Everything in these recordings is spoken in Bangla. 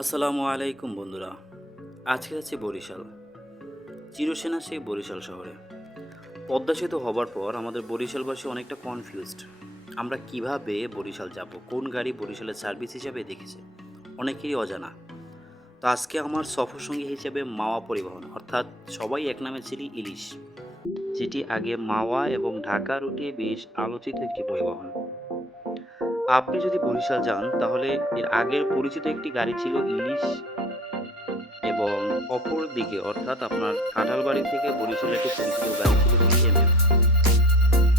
আসসালামু আলাইকুম বন্ধুরা। আজকে আছি বরিশাল, চিরসেনা সেই বরিশাল শহরে। পদ্মা সেতু হবার পর আমাদের বরিশালবাসী অনেকটা কনফিউজড। আমরা কিভাবে বরিশাল যাব, কোন গাড়ি বরিশালের সার্ভিস হিসাবে দেখেছে, অনেকেরই অজানা। তো আজকে আমার সফরসঙ্গী হিসেবে মাওয়া পরিবহন, অর্থাৎ সবাই এক নামে ছিলি ইলিশ, যেটি আগে মাওয়া এবং ঢাকা রুটে বেশ আলোচিত একটি পরিবহন। আপনি যদি বরিশাল যান তাহলে এর আগের পরিচিত একটি গাড়ি ছিল ইলিশ, এবং অপর দিকে অর্থাৎ আপনার কাঁঠালবাড়ি থেকে বরিশালে একটি পরিচিত গাড়ি ছিল বিএমএফ।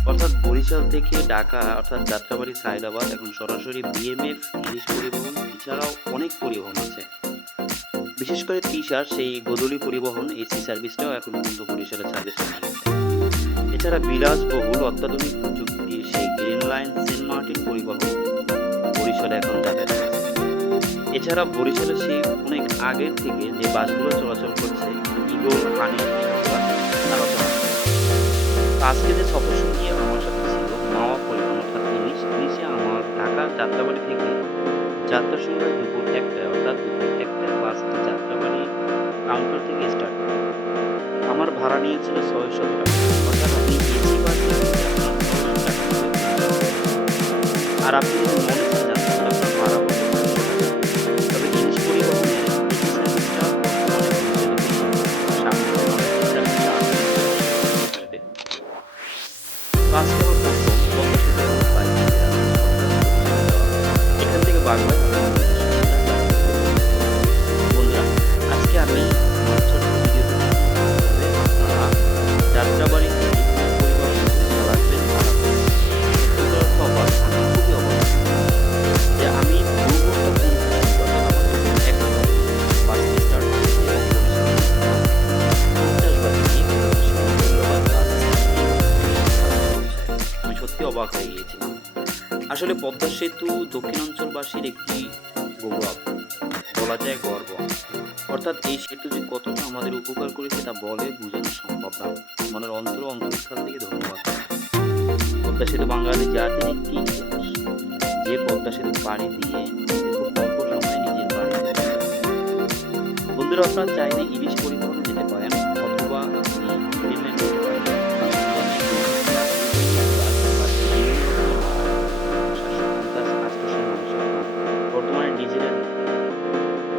অর্থাৎ বরিশাল থেকে ঢাকা অর্থাৎ যাত্রাবাড়ি সায়দাবাদ এখন সরাসরি বিএমএফ ইলিশ পরিবহন, এছাড়াও অনেক পরিবহন আছে। বিশেষ করে তিশার সেই গোধূলি পরিবহন এসি সার্ভিসটাও এখন পর্যন্ত বরিশালের সার্ভিস নিয়ে গেছে। এছাড়া বিলাসবহুল অত্যাধুনিক প্রযুক্তির সেই গ্রিন লাইন সেন্ট মার্টিন পরিবহন বরিশালে এখন যাতায়াত করছে। এছাড়া বরিশালে সেই অনেক আগের থেকে যে বাসগুলো চলাচল করছে, ঈগল, হানি, তারা চলাচল। আজকে যে সফরসঙ্গী আমার সাথে ছিল মাওয়া পরিবহন অর্থাৎ ইলিশে আমার ঢাকা যাত্রাবাড়ি থেকে যাত্রা শুরু হয় দুপুর ১টায়, অর্থাৎ দুপুর ১টায় বাসটি যাত্রাবাড়ি কাউন্টার থেকে স্টার্ট করে। আমার ভাড়া নিয়েছিল ৬০০ টাকা, অর্থাৎ আপনি এসি বাসে গেলে আপনার ৬০০ টাকা করে। আর আপনি যদি মনে করে যান তাহলে আপনার ভাড়া পড়বে ৫০০ টাকা। তবে ইলিশ পরিবহনের এসি সার্ভিসটা বর্তমানে পরিচালিত বেশি। সামনে অনেক সার্ভিসটা আছে করে দেবে। তো আজকে আমার প্রথম পদ্মা সেতু এবং বাইক দিয়ে এখান থেকে বাংলায় বন্ধুরা, আজকে আমি আমার ছোট্ট ভিডিওতে আপনারা যাত্রাবাড়ি থেকে পরিবহন রাখবেন ভাড়া করে। অবাক, আমি খুবই অবাক যে আমি ২ ঘন্টা ৩০ মিনিট অর্থাৎ আমার এখন বাসটি স্টার্ট করেছি এবং ৫০ বাজে গিয়ে মূল্যবান বাস আমি সত্যি অবাক হয়ে গিয়েছিলাম। আসলে পদ্মা সেতু দক্ষিণাঞ্চলবাসীর একটি গৌরব, বলা যায় গর্ব। অর্থাৎ এই সেতু যে কতটা আমাদের উপকার করেছে তা বলে বোঝানো সম্ভব না। মনের অন্তরস্থল থেকে ধন্যবাদ। পদ্মা সেতু বাঙালি জাতির একটি ইতিহাস। যে পদ্মা সেতু পাড়ি দিয়ে খুব অল্প সময়ে নিজের বাড়িতে পৌঁছায়। বন্ধুরা, আপনারা চাইলে ইলিশ পরিবহনে যেতে পারেন, অথবা আপনি ট্রেনে যেতে পারেন। বর্তমানে ডিজেলের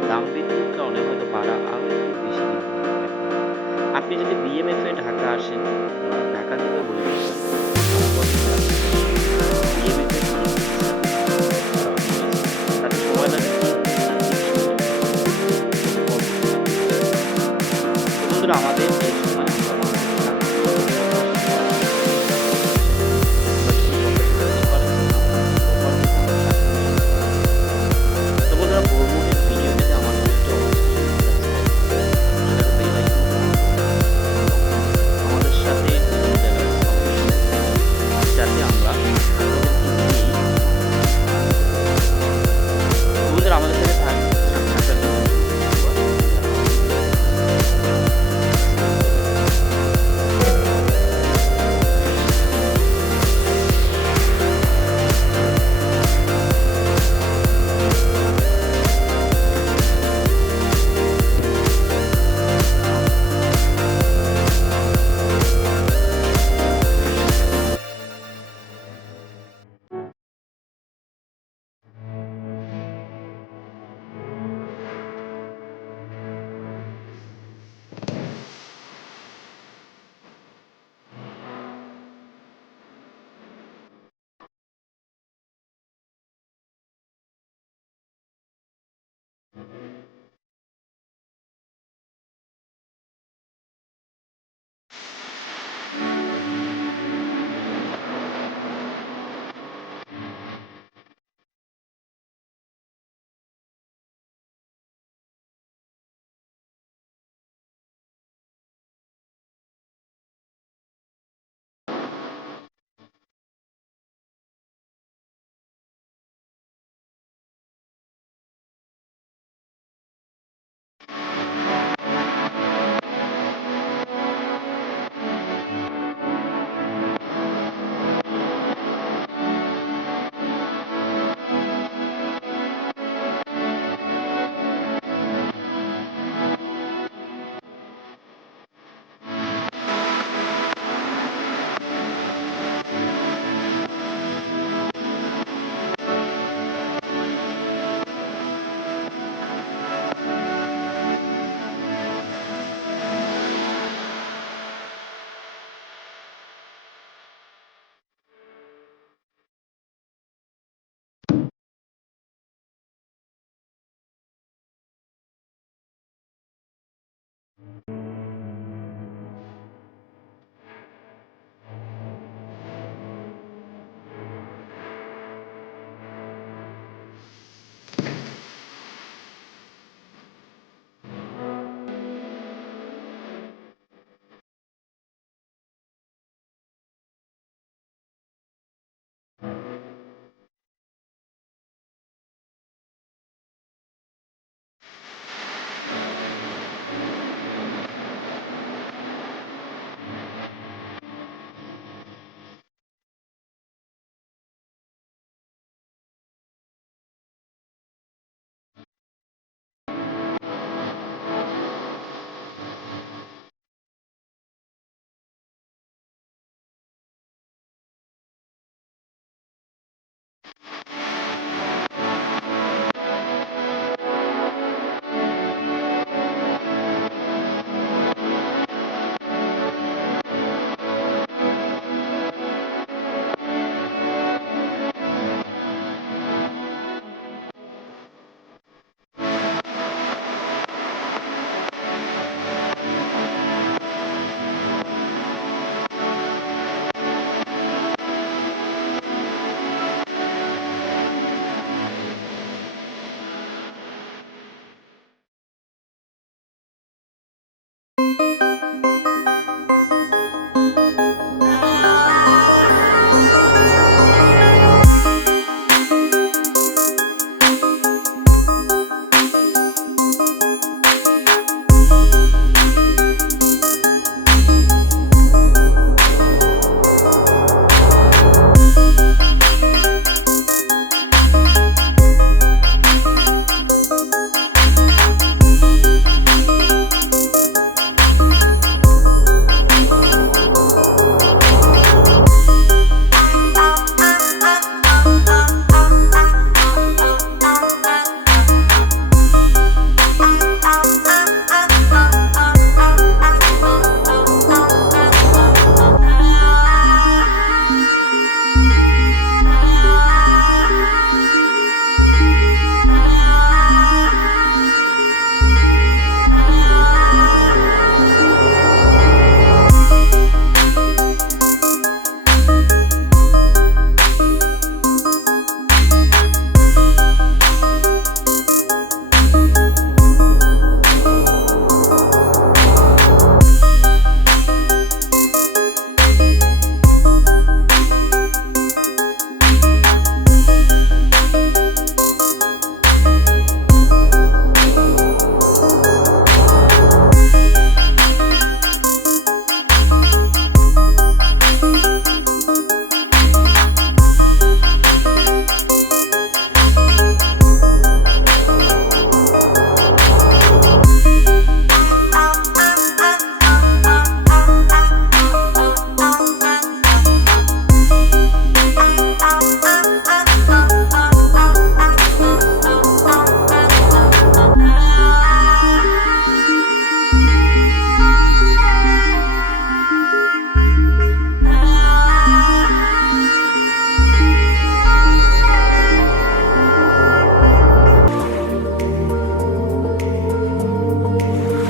দাম বৃদ্ধির কারণে হয়তো ভাড়া আরো একটু বেশি নিতে হবে। আপনি যদি বিএমএফ এ ঢাকা আসেন বা ঢাকা থেকে বরিশাল যান, বিএমএফ এর তাতে সময় লাগে ৩ থেকে ৩০ মিনিট। তো বন্ধুরা, আমাদের